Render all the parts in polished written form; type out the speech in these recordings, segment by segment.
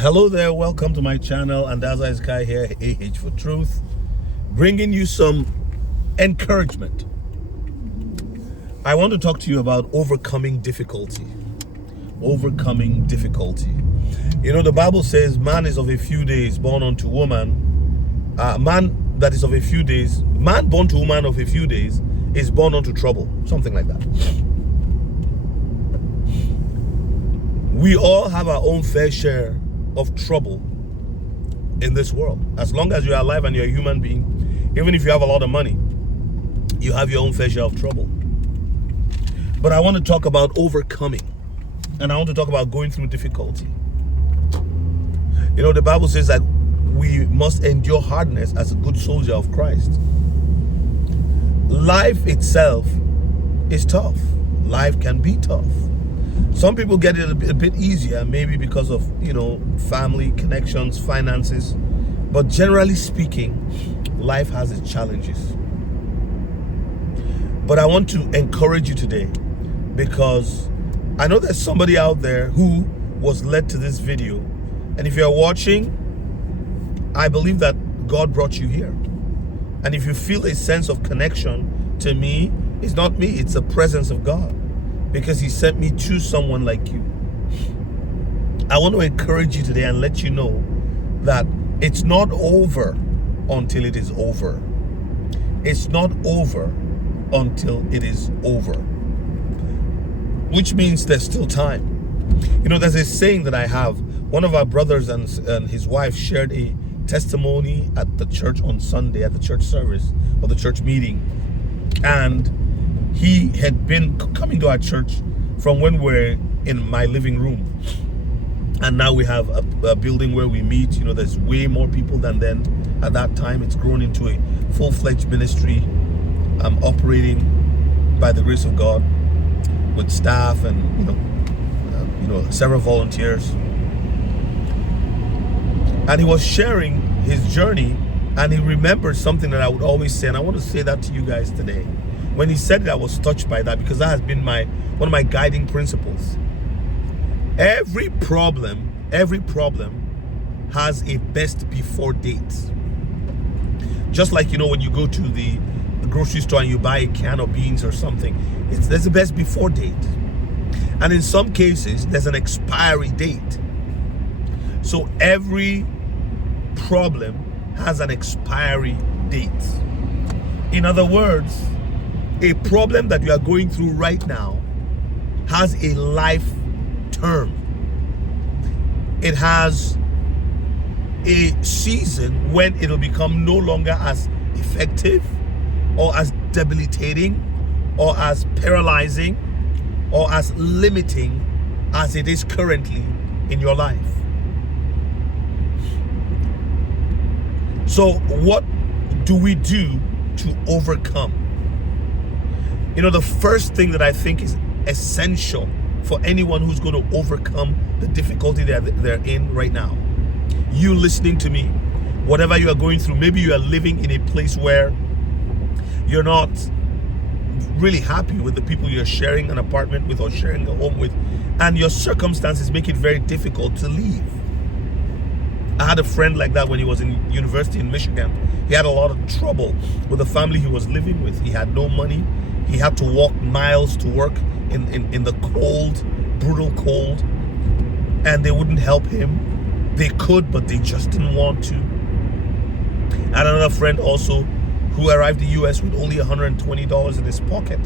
Hello there, welcome to my channel, and as I Sky here, AH for Truth, bringing you some encouragement. I want to talk to you about overcoming difficulty. Overcoming difficulty. You know, the Bible says, man is of a few days born unto woman. Man born to woman of a few days is born unto trouble. Something like that. We all have our own fair share of trouble in this world. As long as you're alive and you're a human being, even if you have a lot of money, you have your own fair share of trouble. But I want to talk about overcoming, and I want to talk about going through difficulty. You know, the Bible says that we must endure hardness as a good soldier of Christ. Life itself is tough. Life can be tough. Some people get it a bit easier, maybe because of, family, connections, finances. But generally speaking, life has its challenges. But I want to encourage you today, because I know there's somebody out there who was led to this video. And if you're watching, I believe that God brought you here. And if you feel a sense of connection to me, it's not me, it's the presence of God. Because he sent me to someone like you. I want to encourage you today and let you know that it's not over until it is over. It's not over until it is over. Which means there's still time. You know, there's a saying that I have. One of our brothers and his wife shared a testimony at the church on Sunday, at the church service or the church meeting. And he had been coming to our church from when we're in my living room. And now we have a building where we meet. You know, there's way more people than then. At that time, it's grown into a full-fledged ministry. I'm operating by the grace of God with staff and, several volunteers. And he was sharing his journey, and he remembered something that I would always say, and I want to say that to you guys today. When he said it, I was touched by that, because that has been one of my guiding principles. Every problem has a best before date. Just like, when you go to the grocery store and you buy a can of beans or something, there's a best before date. And in some cases, there's an expiry date. So every problem has an expiry date. In other words, a problem that you are going through right now has a life term. It has a season when it'll become no longer as effective or as debilitating or as paralyzing or as limiting as it is currently in your life. So what do we do to overcome? The first thing that I think is essential for anyone who's going to overcome the difficulty that they're in right now. You listening to me, whatever you are going through, maybe you are living in a place where you're not really happy with the people you're sharing an apartment with or sharing a home with, and your circumstances make it very difficult to leave. I had a friend like that when he was in university in Michigan. He had a lot of trouble with the family he was living with. He had no money. He had to walk miles to work in the cold, brutal cold, and they wouldn't help him. They could, but they just didn't want to. I had another friend also who arrived in the US with only $120 in his pocket.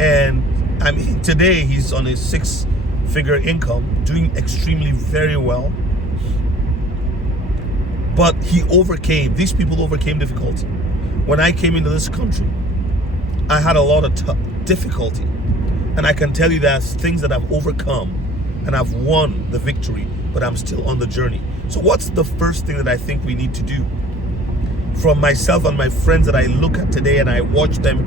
And I mean, today he's on a 6-figure income, doing extremely very well. But these people overcame difficulty. When I came into this country, I had a lot of difficulty. And I can tell you there's things that I've overcome and I've won the victory, but I'm still on the journey. So what's the first thing that I think we need to do? From myself and my friends that I look at today and I've watched them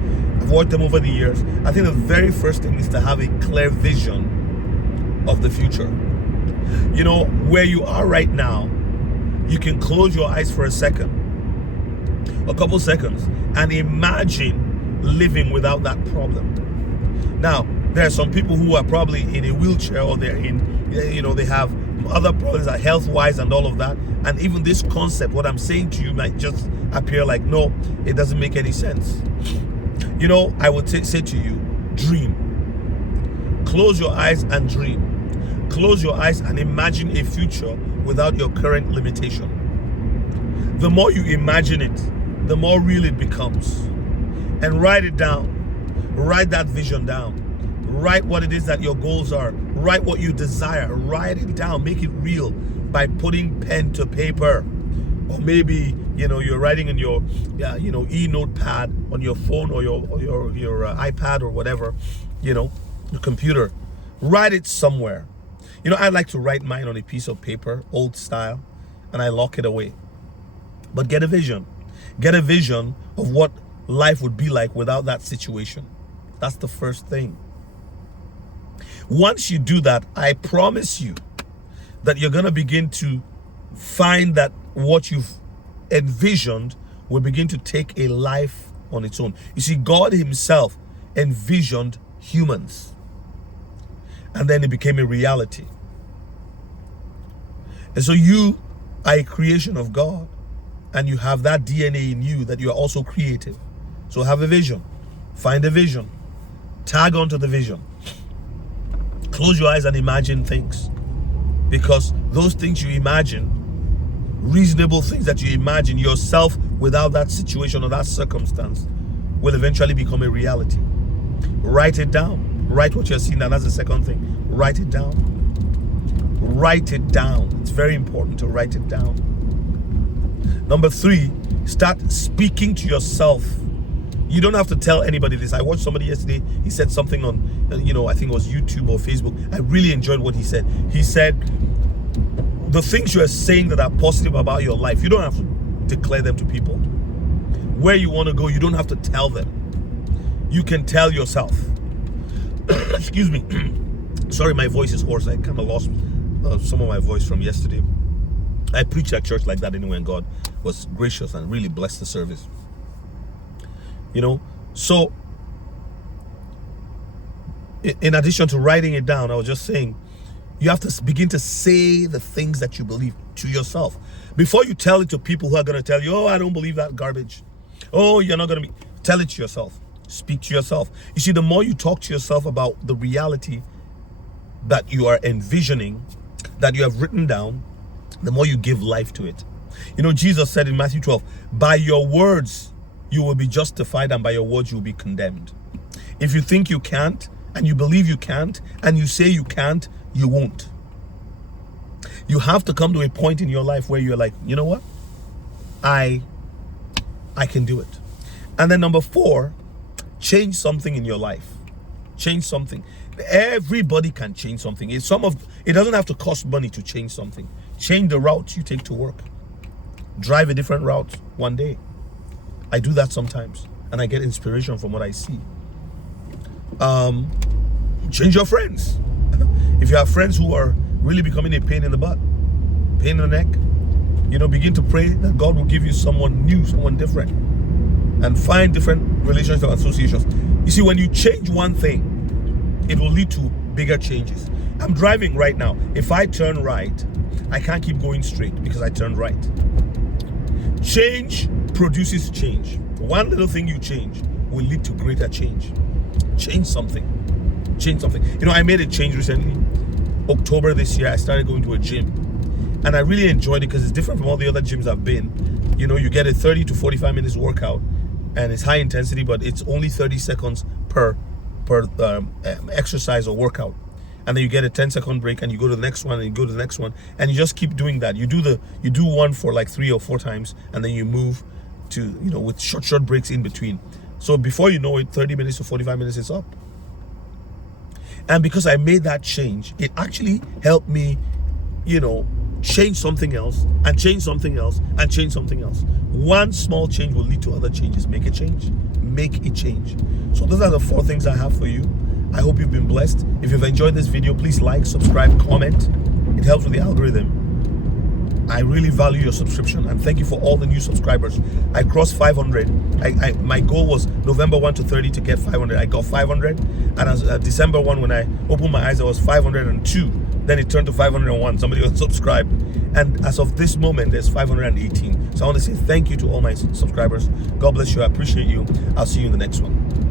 over the years, I think the very first thing is to have a clear vision of the future. Where you are right now, you can close your eyes for a couple seconds, and imagine living without that problem. Now, There are some people who are probably in a wheelchair, or they're in, they have other problems, like health-wise and all of that. And even this concept, what I'm saying to you, might just appear like, no, it doesn't make any sense. I would say to you, dream. Close your eyes and dream. Close your eyes and imagine a future without your current limitation. The more you imagine it, the more real it becomes. And write it down. Write that vision down. Write what it is that your goals are. Write what you desire. Write it down. Make it real by putting pen to paper. Or maybe, you're writing in your, e-notepad on your phone, or your iPad, or whatever, your computer. Write it somewhere. I like to write mine on a piece of paper, old style, and I lock it away. But get a vision. Get a vision of what life would be like without that situation. That's the first thing. Once you do that, I promise you that you're going to begin to find that what you've envisioned will begin to take a life on its own. You see, God himself envisioned humans, and then it became a reality. And so you are a creation of God, and you have that DNA in you that you are also creative. So have a vision. Find a vision. Tag onto the vision. Close your eyes and imagine things. Because those things you imagine, reasonable things that you imagine yourself without that situation or that circumstance, will eventually become a reality. Write it down. Write what you're seeing, and that's the second thing. Write it down. Write it down. It's very important to write it down. Number 3, start speaking to yourself. You don't have to tell anybody this. I watched somebody yesterday. He said something on, I think it was YouTube or Facebook. I really enjoyed what he said. He said, the things you are saying that are positive about your life, you don't have to declare them to people. Where you want to go, you don't have to tell them. You can tell yourself. Excuse me. Sorry, my voice is hoarse. I kind of lost some of my voice from yesterday. I preached at church like that anyway, and God was gracious and really blessed the service. So in addition to writing it down, I was just saying, you have to begin to say the things that you believe to yourself before you tell it to people who are going to tell you, oh, I don't believe that garbage. Oh, you're not going to be. Tell it to yourself. Speak to yourself. You see, the more you talk to yourself about the reality that you are envisioning, that you have written down, the more you give life to it. Jesus said in Matthew 12, by your words you will be justified, and by your words you will be condemned. If you think you can't, and you believe you can't, and you say you can't, you won't. You have to come to a point in your life where you're like, you know what? I can do it. And then number 4, change something in your life. Change something. Everybody can change something. It doesn't have to cost money to change something. Change the route you take to work. Drive a different route one day. I do that sometimes, and I get inspiration from what I see. Change your friends. If you have friends who are really becoming a pain in the butt, pain in the neck, begin to pray that God will give you someone new, someone different, and find different relationships and associations. You see, when you change one thing, it will lead to bigger changes. I'm driving right now. If I turn right, I can't keep going straight because I turned right. Change produces change. One little thing you change will lead to greater change. Change something. Change something. I made a change recently. October this year, I started going to a gym. And I really enjoyed it because it's different from all the other gyms I've been. You get a 30 to 45 minutes workout, and it's high intensity, but it's only 30 seconds per exercise or workout. And then you get a 10-second break, and you go to the next one, and you go to the next one, and you just keep doing that. You do one for like 3 or 4 times, and then you move to, with short breaks in between. So before you know it, 30 minutes to 45 minutes is up. And because I made that change, it actually helped me, change something else, and change something else, and change something else. One small change will lead to other changes. Make a change. Make a change. So those are the 4 things I have for you. I hope you've been blessed. If you've enjoyed this video, please like, subscribe, comment. It helps with the algorithm. I really value your subscription, and thank you for all the new subscribers. I crossed 500. My goal was November 1 to 30 to get 500. I got 500, and as December 1, when I opened my eyes, I was 502. Then it turned to 501. Somebody was subscribed, and as of this moment, there's 518. So I want to say thank you to all my subscribers. God bless you. I appreciate you. I'll see you in the next one.